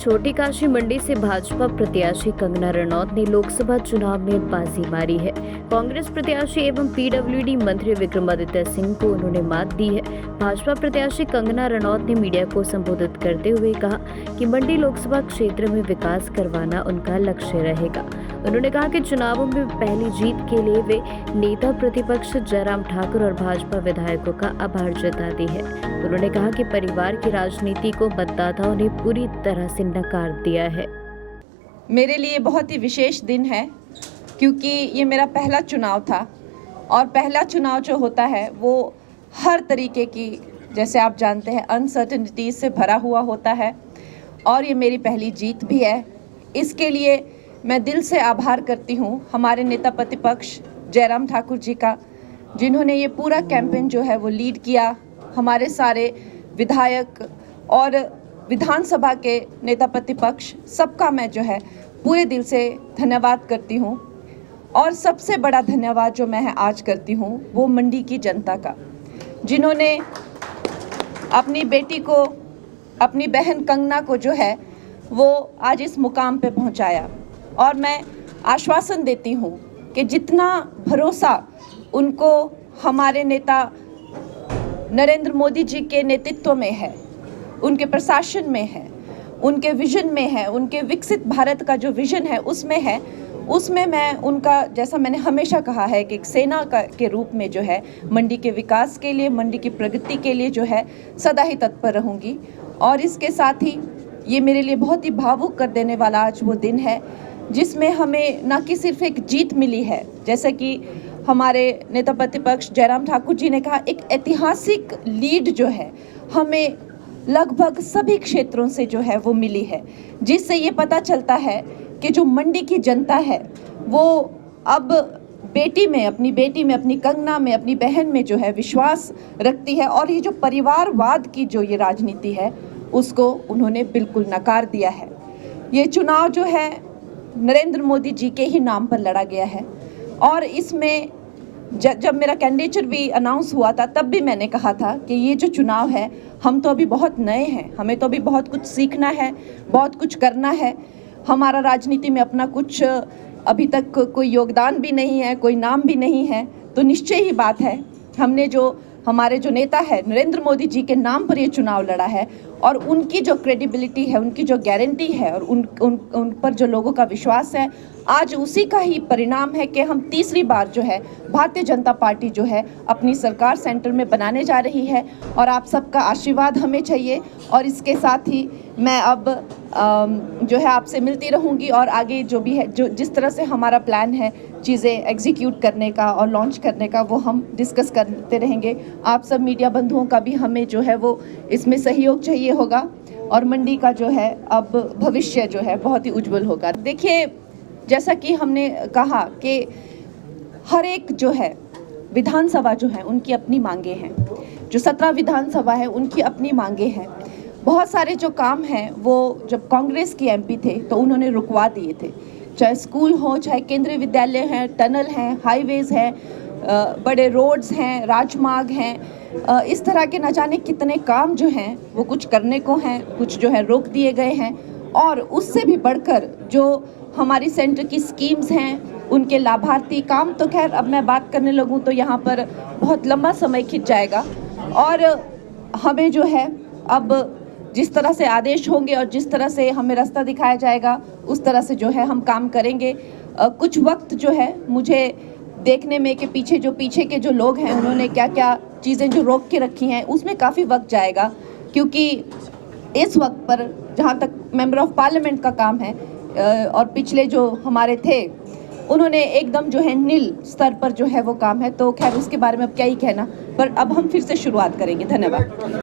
छोटी काशी मंडी से भाजपा प्रत्याशी कंगना रनौत ने लोकसभा चुनाव में बाजी मारी है। कांग्रेस प्रत्याशी एवं पीडब्ल्यूडी मंत्री विक्रमादित्य सिंह को उन्होंने मात दी है। भाजपा प्रत्याशी कंगना रनौत ने मीडिया को संबोधित करते हुए कहा कि मंडी लोकसभा क्षेत्र में विकास करवाना उनका लक्ष्य रहेगा। उन्होंने कहा कि चुनावों में पहली जीत के लिए वे नेता प्रतिपक्ष जयराम ठाकुर और भाजपा विधायकों का आभार जताती है। उन्होंने कहा कि परिवार की राजनीति को मतदाताओं ने पूरी तरह से नकार दिया है। मेरे लिए बहुत ही विशेष दिन है क्योंकि ये मेरा पहला चुनाव था और पहला चुनाव जो होता है वो हर तरीके की, जैसे आप जानते हैं, अनसर्टेनिटीज से भरा हुआ होता है और ये मेरी पहली जीत भी है। इसके लिए मैं दिल से आभार करती हूँ हमारे नेता प्रतिपक्ष जयराम ठाकुर जी का, जिन्होंने ये पूरा कैंपेन जो है वो लीड किया। हमारे सारे विधायक और विधानसभा के नेता प्रतिपक्ष सबका मैं जो है पूरे दिल से धन्यवाद करती हूँ। और सबसे बड़ा धन्यवाद जो मैं आज करती हूँ वो मंडी की जनता का, जिन्होंने अपनी बेटी को, अपनी बहन कंगना को जो है वो आज इस मुकाम पे पहुँचाया। और मैं आश्वासन देती हूँ कि जितना भरोसा उनको हमारे नेता नरेंद्र मोदी जी के नेतृत्व में है, उनके प्रशासन में है, उनके विजन में है, उनके विकसित भारत का जो विजन है उसमें है, उसमें मैं उनका, जैसा मैंने हमेशा कहा है कि एक सेना के रूप में जो है मंडी के विकास के लिए, मंडी की प्रगति के लिए जो है सदा ही तत्पर रहूँगी। और इसके साथ ही ये मेरे लिए बहुत ही भावुक कर देने वाला आज वो दिन है जिसमें हमें न कि सिर्फ एक जीत मिली है, जैसे कि हमारे नेता प्रतिपक्ष जयराम ठाकुर जी ने कहा, एक ऐतिहासिक लीड जो है हमें लगभग सभी क्षेत्रों से जो है वो मिली है, जिससे ये पता चलता है कि जो मंडी की जनता है वो अब बेटी में, अपनी बेटी में, अपनी कंगना में, अपनी बहन में जो है विश्वास रखती है। और ये जो परिवारवाद की जो ये राजनीति है उसको उन्होंने बिल्कुल नकार दिया है। ये चुनाव जो है नरेंद्र मोदी जी के ही नाम पर लड़ा गया है और इसमें जब मेरा कैंडिडेचर भी अनाउंस हुआ था तब भी मैंने कहा था कि ये जो चुनाव है, हम तो अभी बहुत नए हैं, हमें तो अभी बहुत कुछ सीखना है, बहुत कुछ करना है। हमारा राजनीति में अपना कुछ अभी तक कोई योगदान भी नहीं है, कोई नाम भी नहीं है, तो निश्चय ही बात है हमने जो हमारे जो नेता है नरेंद्र मोदी जी के नाम पर ये चुनाव लड़ा है और उनकी जो क्रेडिबिलिटी है, उनकी जो गारंटी है और उन पर जो लोगों का विश्वास है, आज उसी का ही परिणाम है कि हम तीसरी बार जो है भारतीय जनता पार्टी जो है अपनी सरकार सेंटर में बनाने जा रही है और आप सबका आशीर्वाद हमें चाहिए। और इसके साथ ही मैं अब जो है आपसे मिलती रहूंगी और आगे जो भी है, जो जिस तरह से हमारा प्लान है चीज़ें एग्जीक्यूट करने का और लॉन्च करने का, वो हम डिस्कस करते रहेंगे। आप सब मीडिया बंधुओं का भी हमें जो है वो इसमें सहयोग चाहिए होगा और मंडी का जो है अब भविष्य जो है बहुत ही उज्जवल होगा। देखिए, जैसा कि हमने कहा कि हर एक जो है विधानसभा जो है उनकी अपनी मांगे हैं, जो 17 विधानसभा है उनकी अपनी मांगे हैं। बहुत सारे जो काम हैं वो जब कांग्रेस की एमपी थे तो उन्होंने रुकवा दिए थे, चाहे स्कूल हो, चाहे केंद्रीय विद्यालय हैं, टनल हैं, हाईवेज हैं, बड़े रोड्स हैं, राजमार्ग हैं, इस तरह के न जाने कितने काम जो हैं वो कुछ करने को हैं, कुछ जो है रोक दिए गए हैं। और उससे भी बढ़कर जो हमारी सेंटर की स्कीम्स हैं, उनके लाभार्थी काम, तो खैर अब मैं बात करने लगूं तो यहाँ पर बहुत लंबा समय खिंच जाएगा। और हमें जो है अब जिस तरह से आदेश होंगे और जिस तरह से हमें रास्ता दिखाया जाएगा उस तरह से जो है हम काम करेंगे। कुछ वक्त जो है मुझे देखने में कि पीछे के जो लोग हैं उन्होंने क्या क्या चीज़ें जो रोक के रखी हैं उसमें काफ़ी वक्त जाएगा, क्योंकि इस वक्त पर जहाँ तक मेंबर ऑफ पार्लियामेंट का काम है और पिछले जो हमारे थे उन्होंने एकदम जो है नील स्तर पर जो है वो काम है, तो खैर उसके बारे में अब क्या ही कहना, पर अब हम फिर से शुरुआत करेंगे। धन्यवाद।